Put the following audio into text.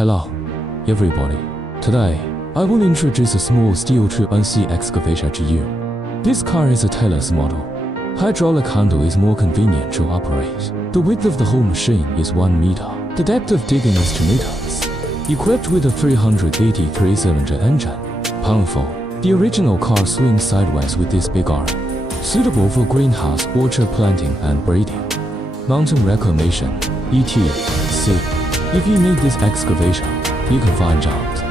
Hello, everybody. Today, I will introduce a small XG20C excavator to you. This car is a tailless model. Hydraulic handle is more convenient to operate. The width of the whole machine is 1 meter. The depth of digging is 2 meters. Equipped with a 383-cylinder engine. Powerful. The original car swings sideways with this big arm. Suitable for greenhouse, orchard planting and breeding. Mountain reclamation, etc. If you need this excavation, you can find out.